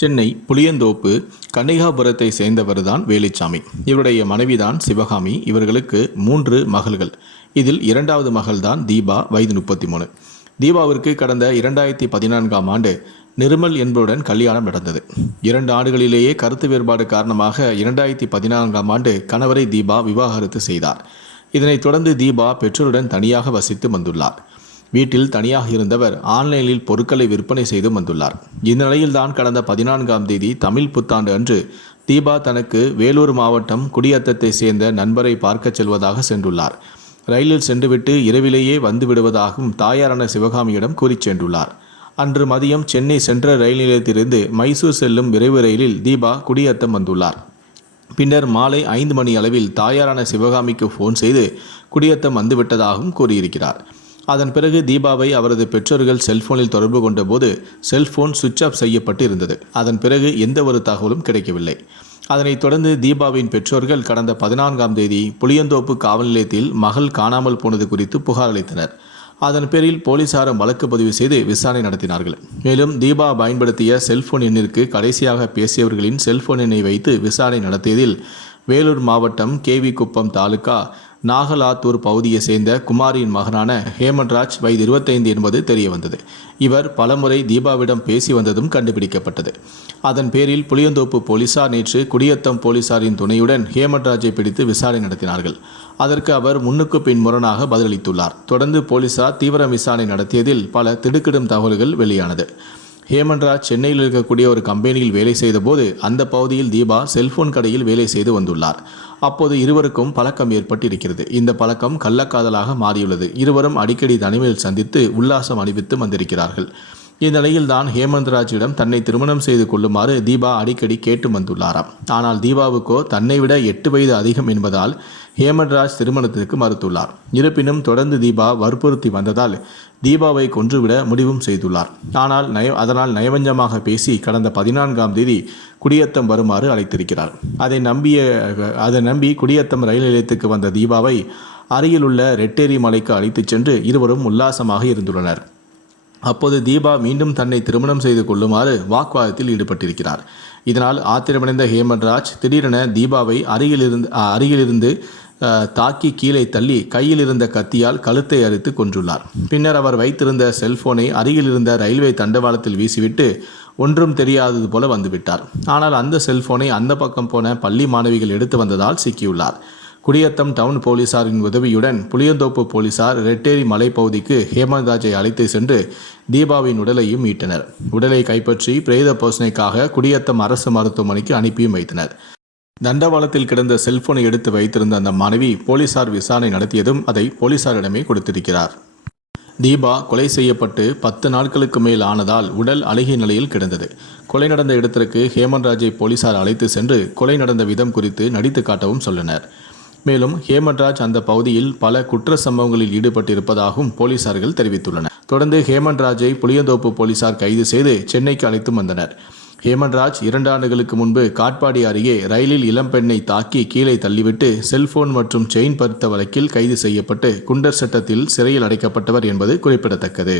சென்னை புளியந்தோப்பு கன்னிகாபுரத்தை சேர்ந்தவர்தான் வேலுச்சாமி. இவருடைய மனைவிதான் சிவகாமி. இவர்களுக்கு மூன்று மகள்கள். இதில் இரண்டாவது மகள்தான் தீபா வயது முப்பத்தி மூணு தீபாவிற்கு கடந்த இரண்டாயிரத்தி பதினான்காம் ஆண்டு நிர்மல் என்பவருடன் கல்யாணம் நடந்தது. இரண்டு ஆண்டுகளிலேயே கருத்து வேறுபாடு காரணமாக இரண்டாயிரத்தி பதினான்காம் ஆண்டு கணவரை தீபா விவாகரத்து செய்தார். இதனைத் தொடர்ந்து தீபா பெற்றோருடன் தனியாக வசித்து வந்துள்ளார். வீட்டில் தனியாக இருந்தவர் ஆன்லைனில் பொருட்களை விற்பனை செய்து வந்துள்ளார். இந்நிலையில்தான் கடந்த பதினான்காம் தேதி தமிழ் புத்தாண்டு அன்று தீபா தனக்கு வேலூர் மாவட்டம் குடியத்தத்தை சேர்ந்த நண்பரை பார்க்கச் செல்வதாக சென்றுள்ளார். ரயிலில் சென்றுவிட்டு இரவிலேயே வந்து விடுவதாகவும் தாயாரான சிவகாமியிடம் கூறிச் சென்றுள்ளார். அன்று மதியம் சென்னை சென்ற ரயில் நிலையத்திலிருந்து மைசூர் செல்லும் விரைவு ரயிலில் தீபா குடியத்தம் வந்துள்ளார். பின்னர் மாலை ஐந்து மணி அளவில் தாயாரான சிவகாமிக்கு ஃபோன் செய்து குடியத்தம் வந்துவிட்டதாகவும் கூறியிருக்கிறார். அதன் பிறகு தீபாவை அவரது பெற்றோர்கள் செல்போனில் தொடர்பு கொண்டபோது செல்போன் சுவிட்ச் ஆஃப் செய்யப்பட்டு இருந்தது அதன் பிறகு எந்த ஒரு தகவலும் கிடைக்கவில்லை. அதனைத் தொடர்ந்து தீபாவின் பெற்றோர்கள் கடந்த பதினான்காம் தேதி புளியந்தோப்பு காவல் நிலையத்தில் மகள் காணாமல் போனது குறித்து புகார் அளித்தனர். அதன் பேரில் போலீசாரும் வழக்கு பதிவு செய்து விசாரணை நடத்தினார்கள். மேலும் தீபா பயன்படுத்திய செல்போன் எண்ணிற்கு கடைசியாக பேசியவர்களின் செல்போன் எண்ணை வைத்து விசாரணை நடத்தியதில் வேலூர் மாவட்டம் கேவி குப்பம் தாலுகா நாகலாத்தூர் பகுதியை சேர்ந்த குமாரியின் மகனான ஹேமன்ராஜ் வயது இருபத்தைந்து என்பது தெரிய வந்தது. இவர் பலமுறை தீபாவிடம் பேசி வந்ததும் கண்டுபிடிக்கப்பட்டது. அதன் பேரில் புளியந்தோப்பு போலீசார் நேற்று குடியத்தம் போலீசாரின் துணையுடன் ஹேமன்ராஜை பிடித்து விசாரணை நடத்தினார்கள். அதற்கு அவர் முன்னுக்கு பின் முரணாக பதிலளித்துள்ளார். தொடர்ந்து போலீசார் தீவிர விசாரணை நடத்தியதில் பல திடுக்கிடும் தகவல்கள் வெளியானது. ஹேமன்ராஜ் சென்னையில் இருக்கக்கூடிய ஒரு கம்பெனியில் வேலை செய்தபோது அந்த பகுதியில் தீபா செல்போன் கடையில் வேலை செய்து வந்துள்ளார். அப்போது இருவருக்கும் பழக்கம் ஏற்பட்டிருக்கிறது. இந்த பழக்கம் கள்ளக்காதலாக மாறியுள்ளது. இருவரும் அடிக்கடி தனிமையில் சந்தித்து உல்லாசம் அணிவித்து வந்திருக்கிறார்கள். இந்நிலையில் தான் ஹேமந்த்ராஜிடம் தன்னை திருமணம் செய்து கொள்ளுமாறு தீபா அடிக்கடி கேட்டு வந்துள்ளாராம். ஆனால் தீபாவுக்கோ தன்னை விட எட்டு வயது அதிகம் என்பதால் ஹேமந்த்ராஜ் திருமணத்திற்கு மறுத்துள்ளார். இருப்பினும் தொடர்ந்து தீபா வற்புறுத்தி வந்ததால் தீபாவை கொன்றுவிட முடிவும் செய்துள்ளார். ஆனால் நய அதனால் நயவஞ்சமாக பேசி கடந்த பதினான்காம் தேதி குடியத்தம் வருமாறு அழைத்திருக்கிறார். அதை நம்பிய அதை நம்பி குடியத்தம் ரயில் நிலையத்துக்கு வந்த தீபாவை அருகிலுள்ள ரெட்டேரி மலைக்கு அழைத்துச் சென்று இருவரும் உல்லாசமாக இருந்துள்ளனர். அப்போது தீபா மீண்டும் தன்னை திருமணம் செய்து கொள்ளுமாறு வாக்குவாதத்தில் ஈடுபட்டிருக்கிறார். இதனால் ஆத்திரமடைந்த ஹேமன்ராஜ் திடீரென தீபாவை அருகிலிருந்து அருகிலிருந்து தாக்கி கீழே தள்ளி கையில் இருந்த கத்தியால் கழுத்தை அறுத்து கொன்றுள்ளார். பின்னர் அவர் வைத்திருந்த செல்போனை அருகில் இருந்த ரயில்வே தண்டவாளத்தில் வீசிவிட்டு ஒன்றும் தெரியாதது போல வந்துவிட்டார். ஆனால் அந்த செல்போனை அந்த பக்கம் போன பள்ளி மாணவிகள் எடுத்து வந்ததால் சிக்கியுள்ளார். குடியத்தம் டவுன் போலீசாரின் உதவியுடன் புளியந்தோப்பு போலீசார் ரெட்டேரி மலைப்பகுதிக்கு ஹேமந்த்ராஜை அழைத்து சென்று தீபாவின் உடலையும் மீட்டனர். உடலை கைப்பற்றி பிரேத போசனைக்காக குடியத்தம் அரசு மருத்துவமனைக்கு அனுப்பியும் வைத்தனர். தண்டவாளத்தில் கிடந்த செல்போனை எடுத்து வைத்திருந்த அந்த மாணவி போலீசார் விசாரணை நடத்தியதும் அதை போலீசாரிடமே கொடுத்திருக்கிறார். தீபா கொலை செய்யப்பட்டு பத்து நாட்களுக்கு மேல் ஆனதால் உடல் அழுகிய நிலையில் கிடந்தது. கொலை நடந்த இடத்திற்கு ஹேமன்ராஜை போலீசார் அழைத்து சென்று கொலை நடந்த விதம் குறித்து நடித்து காட்டவும் சொன்னனர். மேலும் ஹேமன்ராஜ் அந்த பகுதியில் பல குற்ற சம்பவங்களில் ஈடுபட்டிருப்பதாகவும் போலீசார்கள் தெரிவித்துள்ளனர். தொடர்ந்து ஹேமன்ராஜை புளியந்தோப்பு போலீசார் கைது செய்து சென்னைக்கு அழைத்து வந்தனர். ஹேமன்ராஜ் இரண்டு ஆண்டுகளுக்கு முன்பு காட்பாடி அருகே ரயிலில் இளம்பெண்ணை தாக்கி கீழே தள்ளிவிட்டு செல்போன் மற்றும் செயின் பறித்த வழக்கில் கைது செய்யப்பட்டு குண்டர் சட்டத்தில் சிறையில் அடைக்கப்பட்டவர் என்பது குறிப்பிடத்தக்கது.